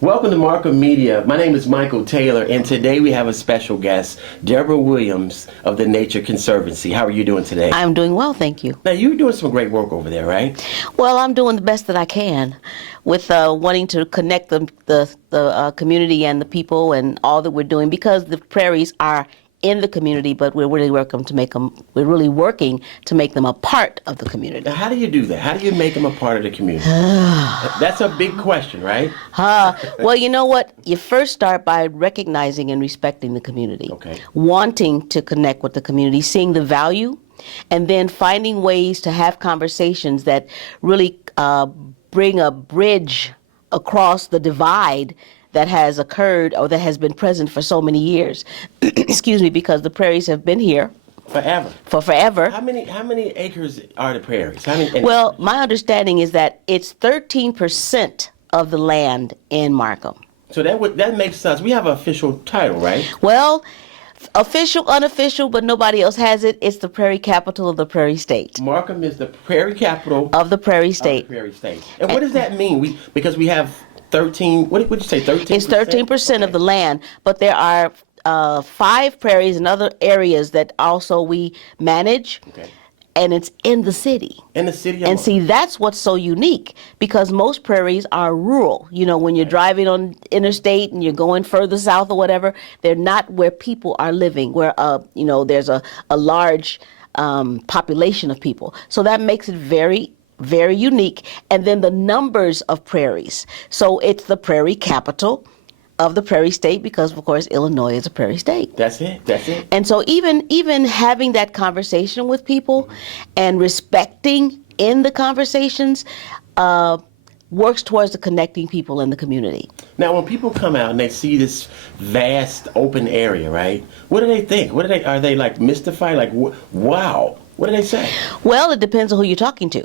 Welcome to Markham Media. My name is Michael Taylor, and today we have a special guest, Deborah Williams of the Nature Conservancy. How are you doing today? I'm doing well, thank you. Now, you're doing some great work over there, right? Well, I'm doing the best that I can with wanting to connect the community and the people and all that we're doing, because the prairies are in the community, but we're really working to make them. We're really working to make them a part of the community. Now, how do you do that? How do you make them a part of the community? That's a big question, right? Well, you know what? You first start by recognizing and respecting the community, Okay. wanting to connect with the community, seeing the value, and then finding ways to have conversations that really bring a bridge across the divide that has occurred or that has been present for so many years. Excuse me, because the prairies have been here Forever. for forever. How many acres are the prairies? Well, my understanding is that it's 13% of the land in Markham. So that makes sense. We have an official title, right? Well, official, unofficial, but nobody else has it. It's the prairie capital of the prairie state. Markham is the prairie capital Of the prairie of the state. prairie state. And what does that mean? Because we have 13. What did you say? 13%. It's 13% of the land, but there are 5 prairies and other areas that also we manage, Okay. and it's in the city. In the city of And see, that's what's so unique, because most prairies are rural. You know, when you're driving on interstate and you're going further south or whatever, they're not where people are living, where, there's a large population of people. So that makes it very, very unique. And then the numbers of prairies. So it's the prairie capital of the prairie state, because, of course, Illinois is a prairie state. That's it. And so even having that conversation with people and respecting in the conversations works towards the connecting people in the community. Now, when people come out and they see this vast open area, right? What do they think? Are they like mystified? Like, wow. What do they say? Well, it depends on who you're talking to.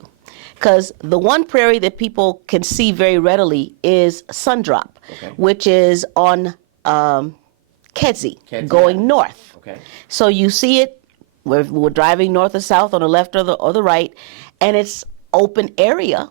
Because the one prairie that people can see very readily is Sundrop, Okay. which is on Kedzie, going north. Okay. So you see it, we're driving north or south on the left or the right, and it's open area.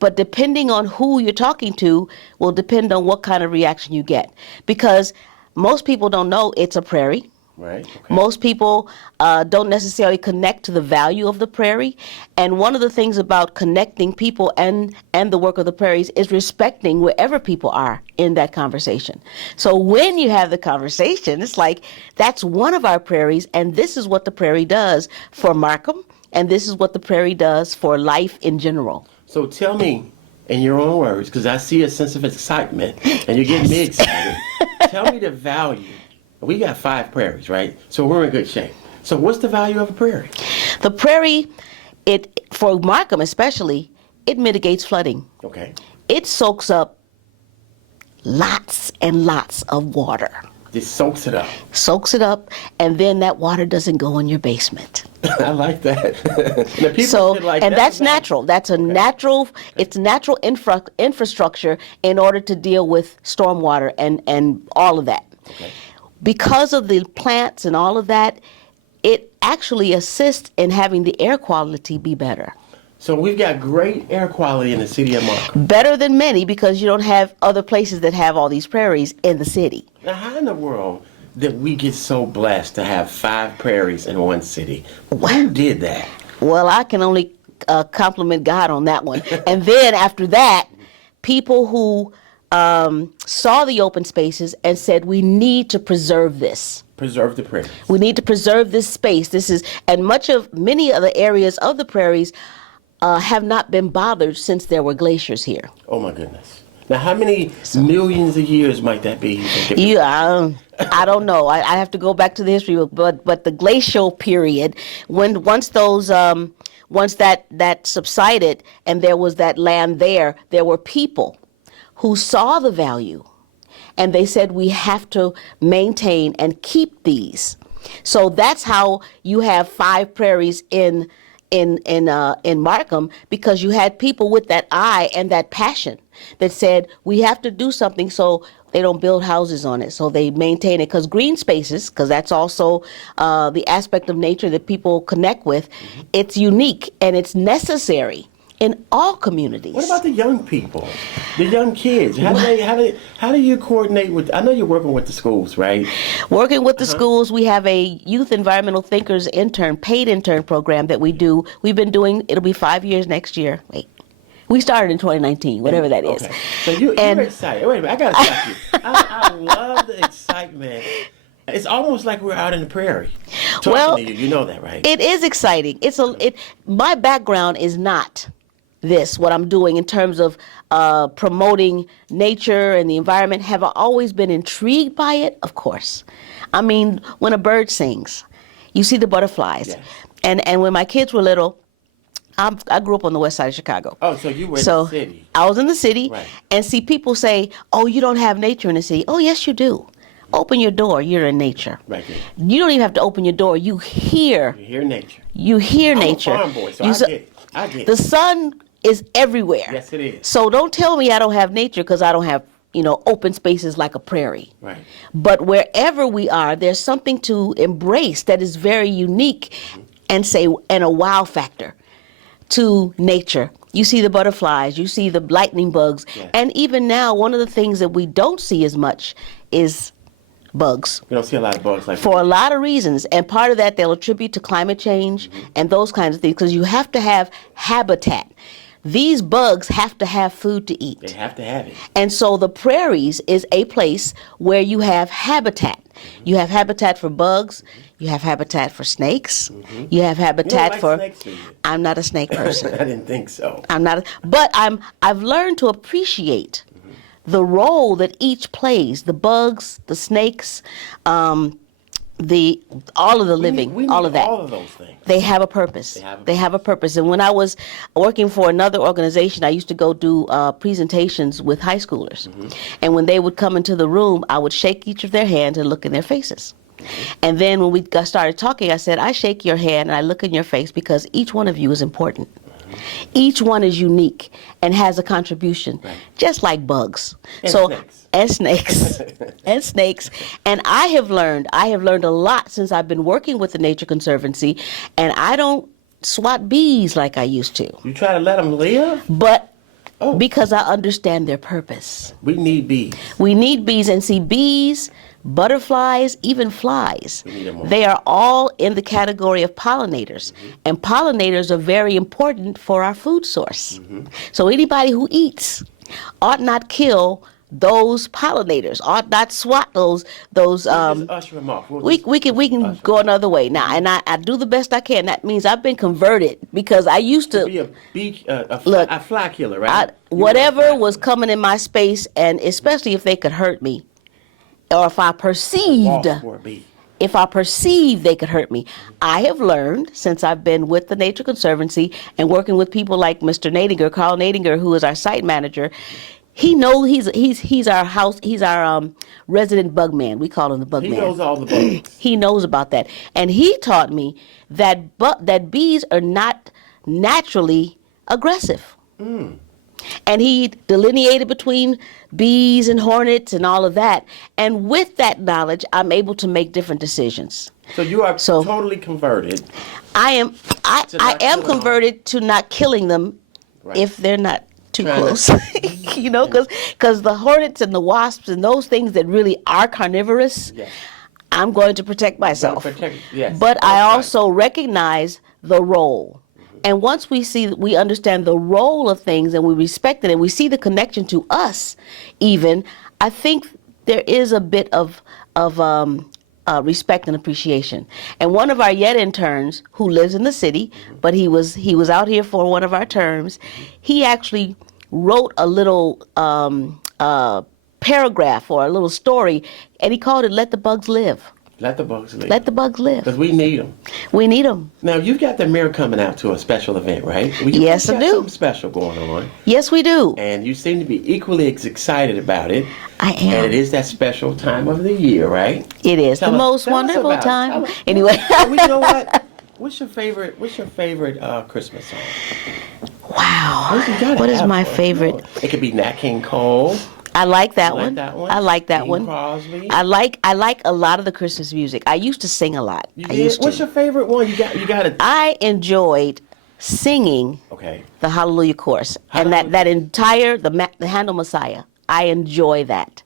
But depending on who you're talking to will depend on what kind of reaction you get. Because most people don't know it's a prairie. Right. Okay. Most people don't necessarily connect to the value of the prairie. And one of the things about connecting people and the work of the prairies is respecting wherever people are in that conversation. So when you have the conversation, it's like, that's one of our prairies, and this is what the prairie does for Markham, and this is what the prairie does for life in general. So tell me, in your own words, because I see a sense of excitement, and you're getting me excited. Tell me the value. We got 5 prairies, right? So we're in good shape. So what's the value of a prairie? The prairie, for Markham especially, it mitigates flooding. Okay. It soaks up lots and lots of water. It soaks it up. Soaks it up, and then that water doesn't go in your basement. I like that. The people So, should like and that. that's natural. That's a natural. It's natural infrastructure in order to deal with stormwater and all of that. Okay. Because of the plants and all of that, it actually assists in having the air quality be better. So we've got great air quality in the city of Markham. Better than many, because you don't have other places that have all these prairies in the city. Now, how in the world did we get so blessed to have 5 prairies in one city? Who did that? Well, I can only compliment God on that one. And then after that, people who saw the open spaces and said, we need to preserve this. Preserve the prairies. We need to preserve this space. And many of the areas of the prairies have not been bothered since there were glaciers here. Oh my goodness. Now, how many millions of years might that be? I don't know. I have to go back to the history book, but the glacial period, once that subsided and there was that land there were people who saw the value, and they said, we have to maintain and keep these. So that's how you have 5 prairies in Markham, because you had people with that eye and that passion that said, we have to do something so they don't build houses on it, so they maintain it. Because green spaces, because that's also the aspect of nature that people connect with, it's unique and it's necessary in all communities. What about the young people, the young kids? How do you coordinate with? I know you're working with the schools, right? Working with the schools, we have a youth environmental thinkers paid intern program that we do. We've been doing. It'll be 5 years next year. Wait. We started in 2019, whatever that is. Okay. So you're excited. Wait a minute, I gotta stop you. I love the excitement. It's almost like we're out in the prairie talking to you. You know that, right? It is exciting. My background is not what I'm doing in terms of promoting nature and the environment. Have I always been intrigued by it? Of course. I mean, when a bird sings, you see the butterflies. Yes. And when my kids were little, I grew up on the west side of Chicago. Oh, so you were in the city. I was in the city. Right. And see, people say, oh, you don't have nature in the city. Oh, yes, you do. Open your door, you're in nature. Right there. You don't even have to open your door. You hear. You hear nature. You hear nature. I'm a farm boy, so I get it. I get it. The sun is everywhere. Yes, it is. So don't tell me I don't have nature because I don't have, open spaces like a prairie. Right. But wherever we are, there's something to embrace that is very unique and a wow factor to nature. You see the butterflies, you see the lightning bugs, Yes. and even now, one of the things that we don't see as much is bugs. We don't see a lot of bugs like For a lot of reasons, and part of that they'll attribute to climate change and those kinds of things, because you have to have habitat. These bugs have to have food to eat. They have to have it. And so the prairies is a place where you have habitat. You have habitat for bugs. You have habitat for snakes. You have habitat like for. snakes, do you? I'm not a snake person. I didn't think so. I'm not. But I've learned to appreciate the role that each plays. The bugs, the snakes, all of the living, we need all of that. all of those things. They have a purpose. They have a purpose. And when I was working for another organization, I used to go do presentations with high schoolers. And when they would come into the room, I would shake each of their hands and look in their faces. And then when we started talking, I said, I shake your hand and I look in your face because each one of you is important. Each one is unique and has a contribution, just like bugs. And snakes. And snakes. And I have learned a lot since I've been working with the Nature Conservancy, and I don't swat bees like I used to. You try to let them live? But because I understand their purpose. We need bees. We need bees, and see, bees, butterflies, even flies, We need them all. they are all in the category of pollinators. And pollinators are very important for our food source. So anybody who eats ought not kill those pollinators, ought not swat those Just usher them off. we can go another way now, and I do the best I can. That means I've been converted because I used to be a Look, fly killer, right? whatever was coming in my space, and especially if they could hurt me, or if I perceived they could hurt me. I have learned since I've been with the Nature Conservancy and working with people like Mr. Nadinger, Carl Nadinger, who is our site manager. He knows he's our resident bug man. We call him the bug man. He knows all the bugs. He knows about that, and he taught me that bees are not naturally aggressive. And he delineated between bees and hornets and all of that. And with that knowledge, I'm able to make different decisions. So you are totally converted. I am converted to not killing them if they're not too close. Because the hornets and the wasps and those things that really are carnivorous, I'm going to protect myself. But I also recognize the role. And once we understand the role of things and we respect it and we see the connection to us, even, I think there is a bit of respect and appreciation. And one of our yet interns who lives in the city, but he was out here for one of our terms, he actually wrote a little paragraph or a little story, and he called it "Let the Bugs Live." Let the bugs live. Let the bugs live. Because we need them. We need them. Now, you've got the mayor coming out to a special event, right? Yes, I do. Something special going on. Yes, we do. And you seem to be equally as excited about it. I am. And it is that special time of the year, right? It is the most wonderful time. Anyway. You know what? What's your favorite Christmas song? Wow. What is my favorite? It could be Nat King Cole. I like that You like one. that one? I like that Bing one. Crosby. I like a lot of the Christmas music. I used to sing a lot. You I did? used to. What's your favorite one? You got it. I enjoyed singing Okay. the Hallelujah chorus. And Hallelujah. that entire, the Handel Messiah, I enjoy that.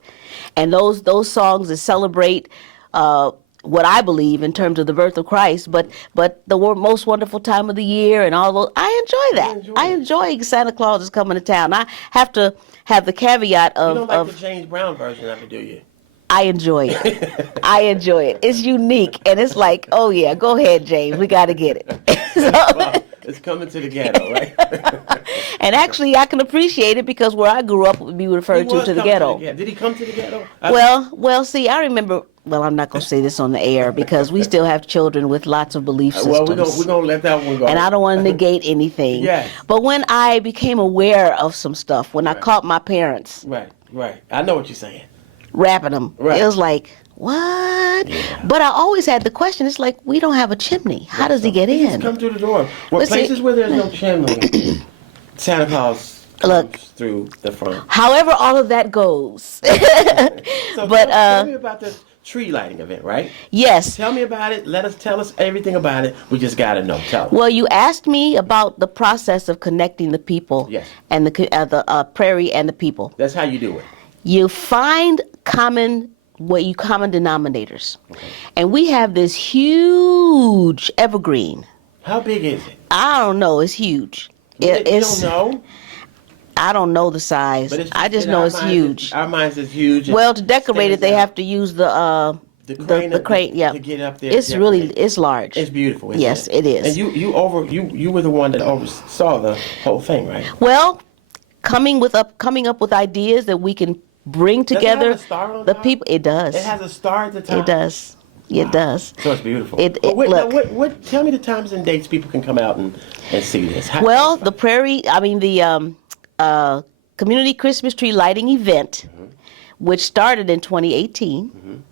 And those songs that celebrate what I believe in terms of the birth of Christ, but the most wonderful time of the year and all those, I enjoy that. enjoy I it. enjoy Santa Claus is coming to town. I have to have the caveat You don't like of the James Brown version of it, do you? I enjoy it. I enjoy it. It's unique, and it's like, oh yeah, go ahead, James. We got to get it. Well, it's coming to the ghetto, right? And actually, I can appreciate it because where I grew up would be referred He was to the coming ghetto. Did he come to the ghetto? Well, see, I remember. Well, I'm not going to say this on the air because we still have children with lots of belief systems. Well, we're gonna let that one go. And I don't want to negate anything. Yes. But when I became aware of some stuff, when I Right. caught my parents Right. I know what you're saying. rapping them, Right. it was like, what? Yeah. But I always had the question, it's like, we don't have a chimney. How does he get He just in? come through the door. Well, But see- places where there's no chimney, Santa Claus comes Look. through the front. However all of that goes. So But, tell me about this tree lighting event, right? Yes. Tell me about it. Tell us everything about it. We just gotta know. Tell us. Well, you asked me about the process of connecting the people Yes. and the prairie and the people. That's how you do it. You find common denominators. Okay. And we have this huge evergreen. How big is it? I don't know, it's huge. You It's don't know, I don't know the size. but it's I just in know our it's minds, huge. Our minds is huge. Well, to decorate it, stands they out. have to use the crane. Yeah, to get up there. it's to really decorate. it's large. It's beautiful. Isn't Yes, it it is. And you were the one that oversaw the whole thing, right? Well, coming up with ideas that we can bring Does it together have a star on the top? people. It does. It has a star at the top. It does. It does. So it's beautiful. Look. Tell me the times and dates people can come out and see this. Well, the community Christmas tree lighting event, which started in 2018.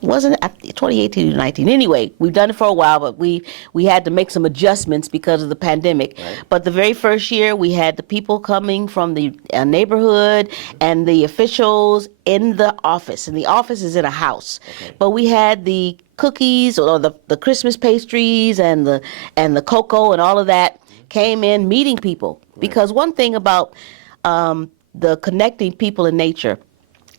Wasn't it 2018 or 19? Anyway, we've done it for a while, but we had to make some adjustments because of the pandemic. Right. But the very first year, we had the people coming from the neighborhood and the officials in the office. And the office is in a house. Okay. But we had the cookies or the Christmas pastries and the cocoa and all of that came in meeting people. Because one thing about the connecting people in nature,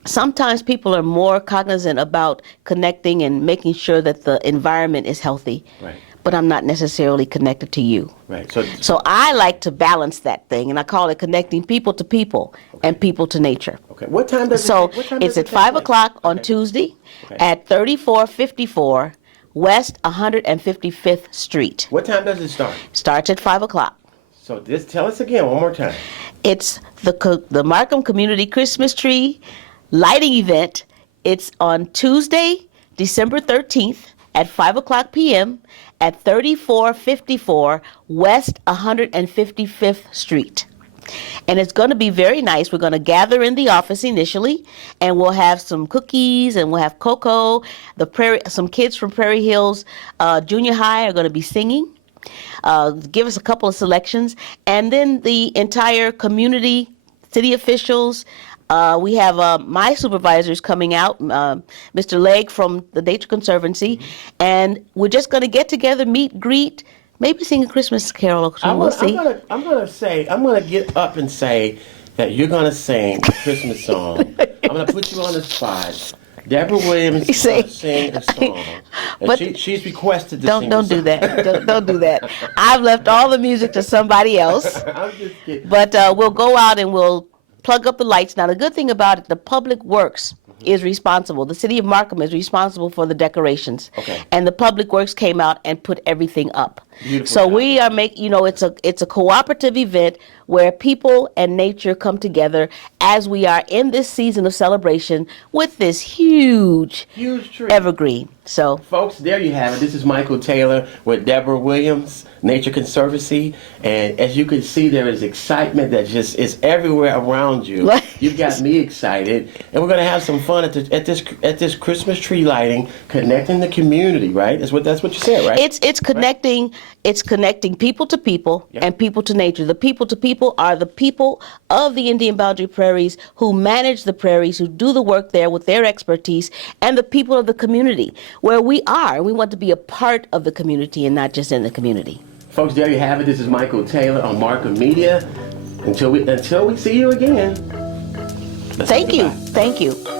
sometimes people are more cognizant about connecting and making sure that the environment is healthy. Right. But I'm not necessarily connected to you. Right. So I like to balance that thing, and I call it connecting people to people and people to nature. Okay. What time does So it? What time it's does it at take 5 place? o'clock on Okay. Tuesday Okay. at 3454 West 155th Street. What time does it start? Starts at 5 o'clock. So tell us again one more time. It's the Markham Community Christmas Tree lighting event. It's on Tuesday, December 13th at 5 o'clock p.m. at 3454 West 155th Street. And it's going to be very nice. We're going to gather in the office initially, and we'll have some cookies, and we'll have cocoa. Some kids from Prairie Hills Junior High are going to be singing. Give us a couple of selections, and then the entire community, city officials. We have my supervisors coming out, Mr. Legg from the Nature Conservancy, and we're just going to get together, meet, greet, maybe sing a Christmas carol or two. We'll see. I'm gonna get up and say that you're gonna sing a Christmas song. I'm gonna put you on the spot. Deborah Williams is gonna sing a song, and But she's requested to sing. Don't do that. Don't do that. I've left all the music to somebody else. I'm just kidding. But we'll go out and we'll plug up the lights. Now, the good thing about it, the Public Works is responsible. The city of Markham is responsible for the decorations. Okay. And the Public Works came out and put everything up. Beautiful So job. we are it's a cooperative event where people and nature come together as we are in this season of celebration with this huge Huge tree. evergreen. So Folks, there you have it. This is Michael Taylor with Deborah Williams, Nature Conservancy. And as you can see, there is excitement that just is everywhere around you. What? You've got me excited. And we're going to have some fun at this Christmas tree lighting, connecting the community, right? That's what you said, right? It's connecting people to people Yep. and people to nature. The people to people are the people of the Indian Boundary Prairies who manage the prairies, who do the work there with their expertise, and the people of the community where we are. We want to be a part of the community and not just in the community. Folks, there you have it. This is Michael Taylor on Markham Media. Until we see you again. Thank you. Thank you.